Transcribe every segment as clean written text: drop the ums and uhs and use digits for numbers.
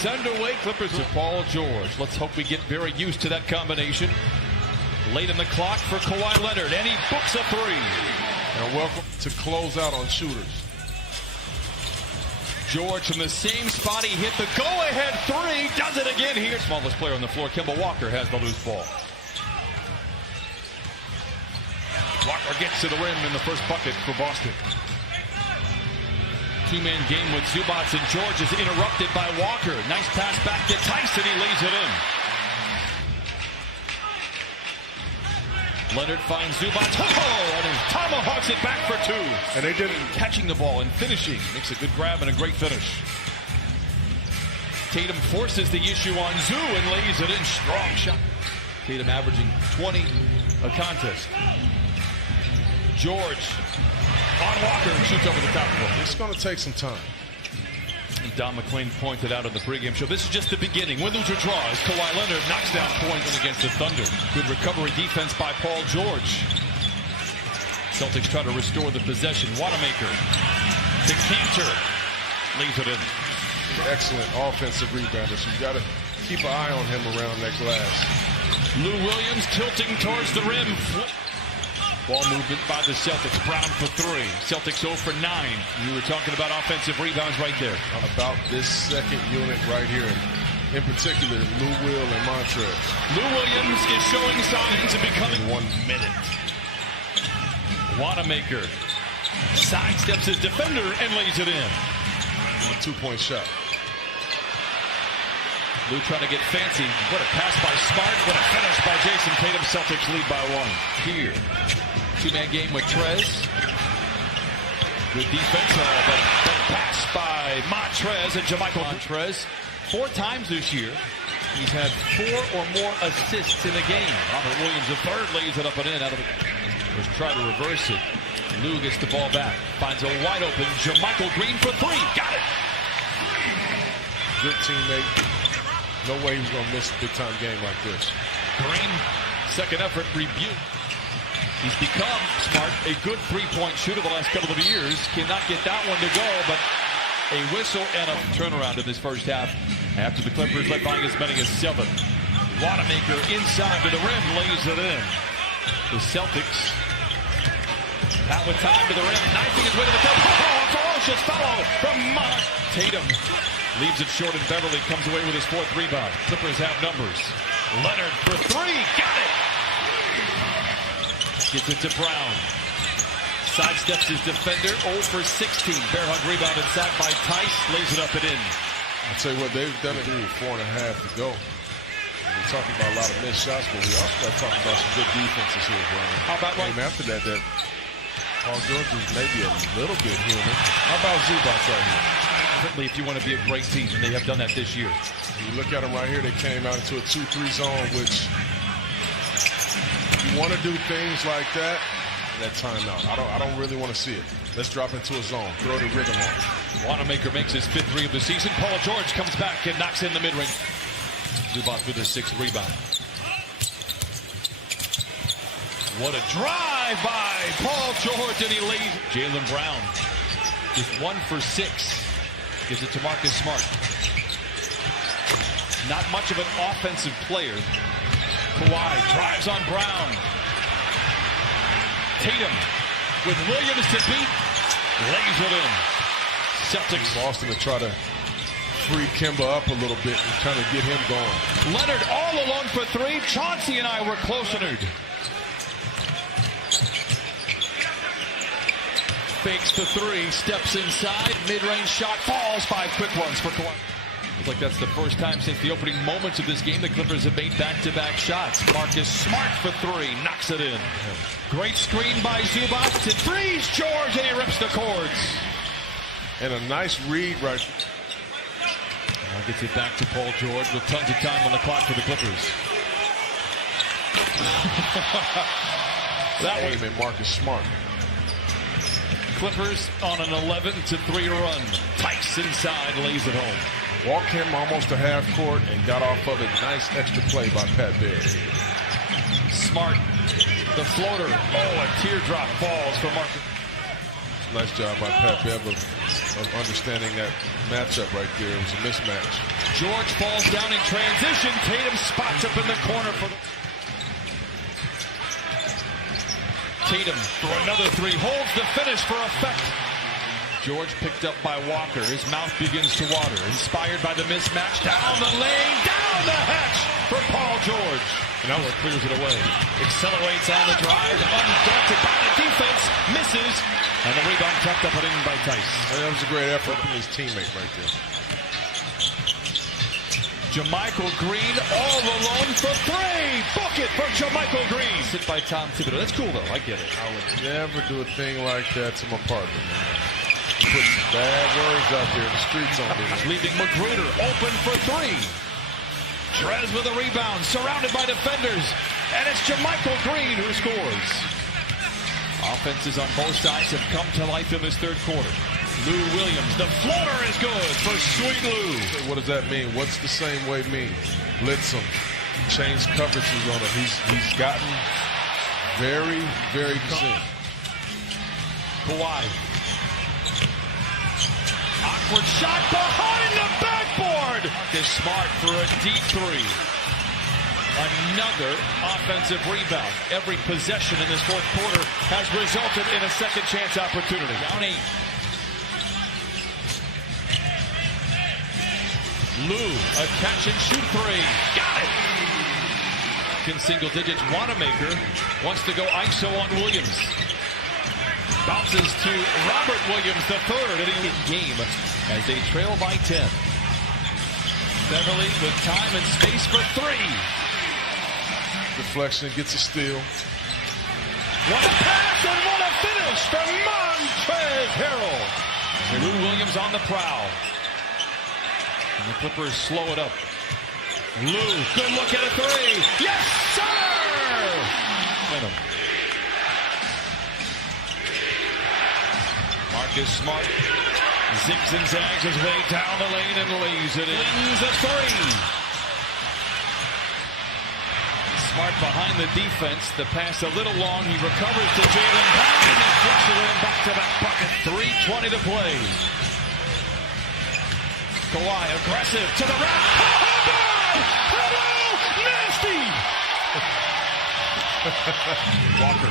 is underway. Clippers to Paul George. Let's hope we get very used to that combination. Late in the clock for Kawhi Leonard, and he books a three. And welcome to close out on shooters. George from the same spot, he hit the go-ahead three, does it again here. Smallest player on the floor, Kemba Walker, has the loose ball. Walker gets to the rim in the first bucket for Boston. Two-man game with Zubac, and George is interrupted by Walker. Nice pass back to Tyson, he lays it in. Leonard finds Zubac, and he tomahawks it back for two. And they didn't. Catching the ball and finishing. Makes a good grab and a great finish. Tatum forces the issue on Zoo and lays it in. Strong shot. Tatum averaging 20 a contest. George on Walker and shoots over the top of him. It's going to take some time. And Don McClain pointed out on the pregame show, this is just the beginning. Win, lose, or draw as Kawhi Leonard knocks down points against the Thunder. Good recovery defense by Paul George. Celtics try to restore the possession. Wanamaker to Cantor. Leaves it in. Excellent offensive rebounder, so you got to keep an eye on him around that glass. Lou Williams tilting towards the rim. Ball movement by the Celtics. Brown for three. Celtics 0 for 9. You were talking about offensive rebounds right there. About this second unit right here, in particular, Lou Will and Montrez. Lou Williams is showing signs of becoming 1 minute. Wanamaker sidesteps his defender and lays it in. A 2-point shot. Lou trying to get fancy. What a pass by Smart. What a finish by Jason Tatum. Celtics lead by 1. Here. Two-man game with Trez. Good defense, but a pass by Montrez and JaMychal Montrez. 4 times this year, he's had 4 or more assists in a game. Robert Williams, the third, lays it up and in out of the game. Let's try to reverse it. Lou gets the ball back. Finds a wide open JaMychal Green for 3. Got it! Good teammate. No way he's going to miss a big-time game like this. Green, second effort, rebuke. He's become, Smart, a good three-point shooter the last couple of years. Cannot get that one to go, but a whistle and a turnaround in this first half after the Clippers led by as many as 7. Wanamaker inside to the rim, lays it in. The Celtics out with time to the rim, knifing his way to the cup. Oh, a ferocious follow from Tatum. Leaves it short, and Beverly comes away with his 4th rebound. Clippers have numbers. Leonard for 3, got it! Gets it to Brown. Sidesteps his defender, 0 for 16. Bear hug rebound inside by Tice, lays it up and in. I'll tell you what, they've done it with 4.5 to go. We're talking about a lot of missed shots, but we also got to talk about some good defenses here, Brian. How about one after that Paul George is maybe a little bit human. How about Zubac right here? Certainly, if you want to be a great team, and they have done that this year. When you look at them right here, they came out into a 2-3 zone, which you want to do things like that timeout. I don't really want to see it. Let's drop into a zone. Throw the rhythm on. Wanamaker makes his 5th 3 of the season. Paul George comes back and knocks in the mid-range. Zubac with his 6th rebound. What a drive by Paul George, and he leads. Jaylen Brown is 1 for 6. Gives it to Marcus Smart. Not much of an offensive player. Kawhi drives on Brown. Tatum with Williams to beat. Lays it in. Celtics. Boston to try to free Kemba up a little bit and kind of get him going. Leonard all alone for 3. Chauncey and I were close, Leonard. Fakes the 3, steps inside, mid-range shot, falls. 5 quick ones for Kawhi. Looks like that's the first time since the opening moments of this game the Clippers have made back-to-back shots. Marcus Smart for 3, knocks it in. Great screen by Zubac to threes, George, and he rips the cords. And a nice read right. Now gets it back to Paul George with tons of time on the clock for the Clippers. That was in Marcus Smart. Clippers on an 11-3 run. Tice inside, lays it home. Walked him almost to half court and got off of it. Nice extra play by Pat Bear. Smart, the floater. Oh, a teardrop falls for Marcus. Nice job by Pat Bev of understanding that matchup right there. It was a mismatch. George falls down in transition. Tatum spots up in the corner for the... Tatum for another three. Holds the finish for effect. George picked up by Walker. His mouth begins to water. Inspired by the mismatch. Down the lane. Down the hatch for Paul George. And Howard clears it away. Accelerates on the drive. Undaunted by the defense. Misses. And the rebound tucked up and in by Tice. That was a great effort from his teammate right there. JaMychal Green all alone for three. Book it for JaMychal Green. Hit by Tom Thibodeau. That's cool though. I get it. I would never do a thing like that to my partner, man. He put some bad words out there in the streets on me. Leaving Magruder open for three. Trez with a rebound, surrounded by defenders. And it's JaMychal Green who scores. Offenses on both sides have come to life in this third quarter. Lou Williams, the floater is good for Sweet Lou. What does that mean? What's the same way mean? Blitz him. Change coverages on him. He's gotten very, very good. Kawhi. Awkward shot behind the backboard. Marcus Smart for a deep three. Another offensive rebound. Every possession in this fourth quarter has resulted in a second chance opportunity. Down 8. Lou, a catch and shoot three. Got it. In single digits. Wanamaker wants to go ISO on Williams. Bounces to Robert Williams, the third in the game as they trail by 10. Beverly with time and space for three. Deflection, gets a steal. What a pass and what a finish from Montrezl Harrell. Lou Williams on the prowl. And the Clippers slow it up. Lou, good look at a three. Yes, sir! Marcus Smart zigs and zags his way down the lane and lays it in. Wins a three. Smart behind the defense. The pass a little long. He recovers to Jaylen Brown and he flushes it in back-to-back bucket. 3:20 to play. Kawhi aggressive to the rack. Hello! Nasty! Walker.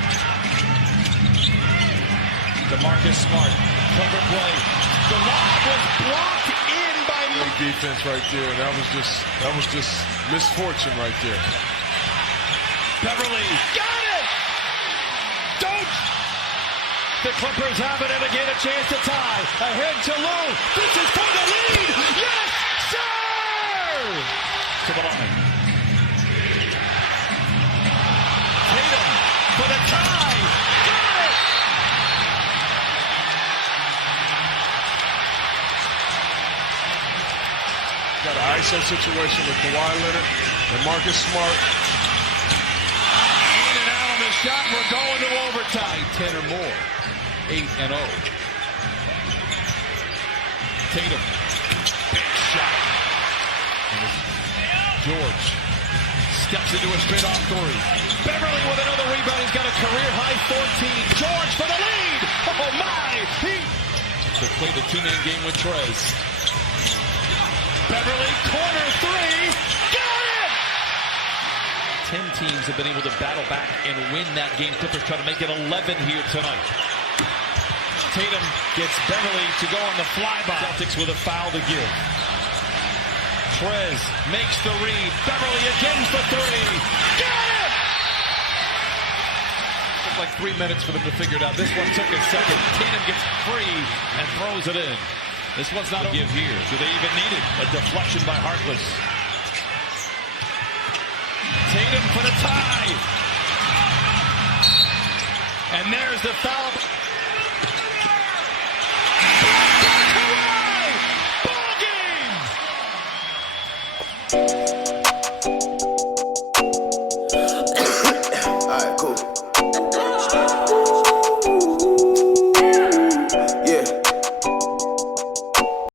DeMarcus Smart. Cover play. The lob was blocked in by defense right there. That was just misfortune right there. Beverly. Got it! Don't! The Clippers have it and again a chance to tie. Ahead to Lou. This is for the lead. Yes, sir! To the line. Tatum for the tie. Got it! Got an ISO situation with Kawhi Leonard and Marcus Smart. In and out on the shot. We're going to overtime. 10 or more. 8-0. Tatum. Big shot. George steps into a straight off three. Beverly with another rebound. He's got a career high 14. George for the lead. Oh my! They played the two-man game with Trez. Beverly corner three. Got it! 10 teams have been able to battle back and win that game. Clippers try to make it 11 here tonight. Tatum gets Beverly to go on the flyby. Celtics with a foul to give. Trez makes the read. Beverly again for three. Got it! Took like 3 minutes for them to figure it out. This one took a second. Tatum gets free and throws it in. This one's not a give here. Do they even need it? A deflection by Harkless. Tatum for the tie. And there's the foul. Ball game!